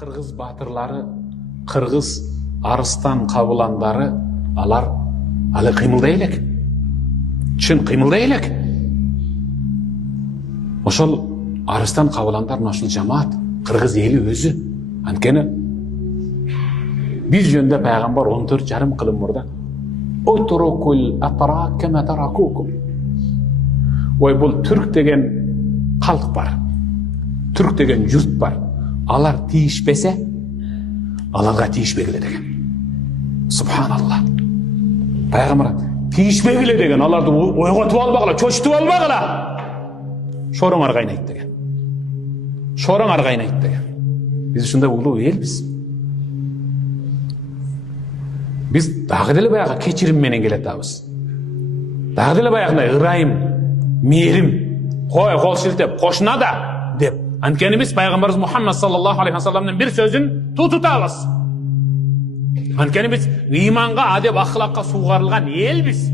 Кыргыз батырлары, кыргыз арыстан кабыландары, алар алы кыймылдай элек. Чын кыймылдай элек. Ошол арыстан кабыландар ушул жамаат, кыргыз эли өзү. Анткени биз жөнүндө пайгамбар 14,5 кылым мурда "Утрукул атра кама таракукум". Ой, бул түрк деген калк бар. Түрк деген журт бар. Алар тийишпесе, аларга тийишпегиле деген. Субханалла. Пайгамбар тийишпегиле деген, аларды ойготуп албагыла, чочтуп албагыла. Шороңар кайнайт деген. Шороңар кайнайт деген. Биз ушундай улуу элбиз. Биз дагы деле баягы кечирим менен келатабыз. Дагы деле баягындай ырайым, мээрим, кол шилтеп, кошуна да деп. Анткени биз пайгамбарыбыз Мухаммад саллаллаху алейхи ва салламдын бир сөзүн тутабыз. Анткени биз ыйманга, адеп, ахлакка сугарылган элбиз.